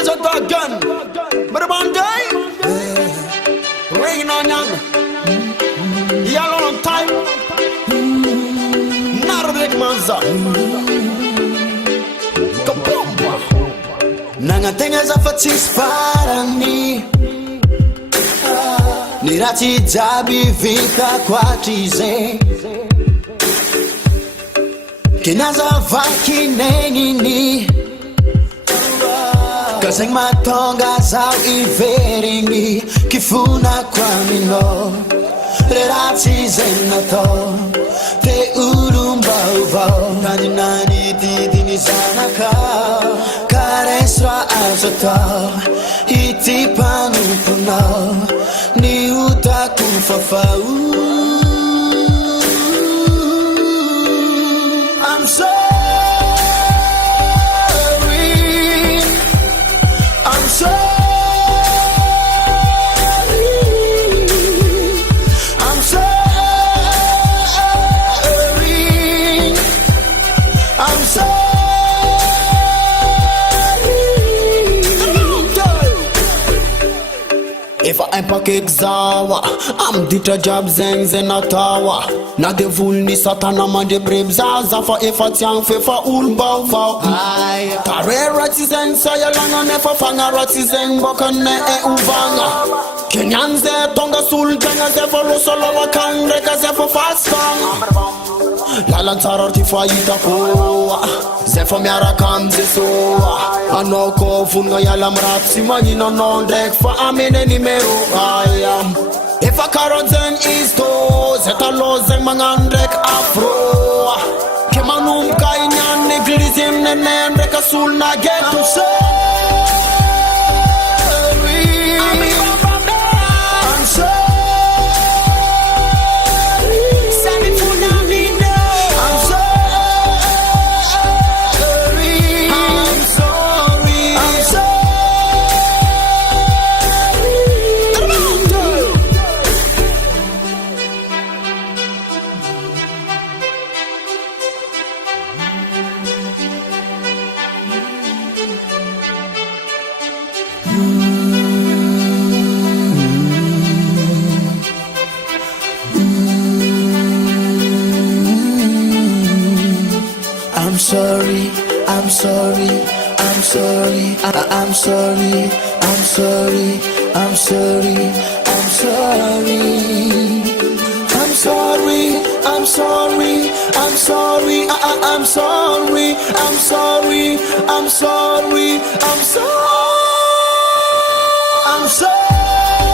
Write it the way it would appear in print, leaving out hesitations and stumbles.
is a dog gun. But the one day, rain on young. Yellow on time. Not a big manza. Kabomba. Nanga tenga za fatis para mi. Nirati jabi vika kwa tize. Kinaza vaki nengini. Kaseng matonga zao iveringi. Kifuna kwa mino. Rerati zenato. Te urumba uvao. Nani nani didi zanaka. Karesra azoto. Iti panupuno. Ni utaku fafau. I'm sorry. I'm sorry. I'm sorry. I'm sorry. If I'm package zawa, I'm dita job zengs in a tower. Na de vulni satana man de brave zaza for if a tiang fe for ulbau for. Aye, tare ratizeng saya langa ne for fanga ratizeng bokane e uvanga. Kenyans de tonga sul denga ze for rosolo wakang reka ze for fast song. Lalantar artifa itakoa ze for miara kamze soa. Anoko funga yalam ratsi mani no non dek for amene nimero I am. If a karozen is to zeta lozen mangandrek afro. Kemanum kainyan neglizim nenen reka sul na get to sorry. I'm sorry. I'm sorry, I'm sorry, I'm sorry, I'm sorry, I'm sorry, I'm sorry, I'm sorry, I'm sorry, I'm sorry, I'm sorry, I'm sorry, I'm sorry, I'm sorry, I'm sorry, I'm sorry.